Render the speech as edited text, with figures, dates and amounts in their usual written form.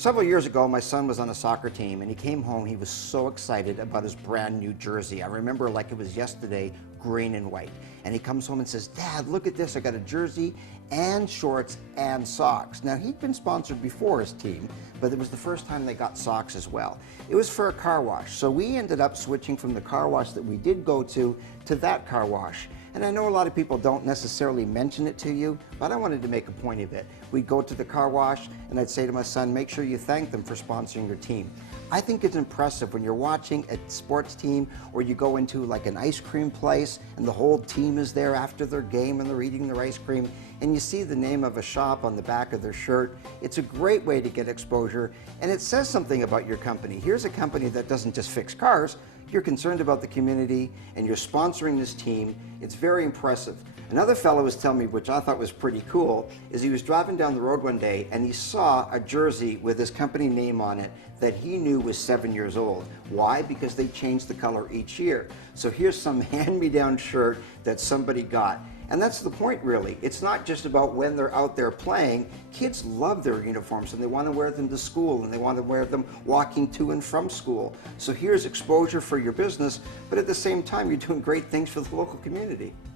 Several years ago, my son was on a soccer team and he came home. He was so excited about his brand new jersey. I remember like it was yesterday, green and white. And he comes home and says, "Dad, look at this. I got a jersey and shorts and socks." Now, he'd been sponsored before his team, but it was the first time they got socks as well. It was for a car wash. So we ended up switching from the car wash that we did go to that car wash. And I know a lot of people don't necessarily mention it to you, but I wanted to make a point of it. We'd go to the car wash and I'd say to my son, make sure you thank them for sponsoring your team. I think it's impressive when you're watching a sports team or you go into like an ice cream place and the whole team is there after their game and they're eating their ice cream and you see the name of a shop on the back of their shirt. It's a great way to get exposure and it says something about your company. Here's a company that doesn't just fix cars. You're concerned about the community and you're sponsoring this team. It's very impressive. Another fellow was telling me, which I thought was pretty cool, is he was driving down the road one day and he saw a jersey with his company name on it that he knew was 7 years old. Why? Because they changed the color each year. So here's some hand-me-down shirt that somebody got. And that's the point, really. It's not just about when they're out there playing. Kids love their uniforms and they want to wear them to school and they want to wear them walking to and from school. So here's exposure for your business, but at the same time, you're doing great things for the local community.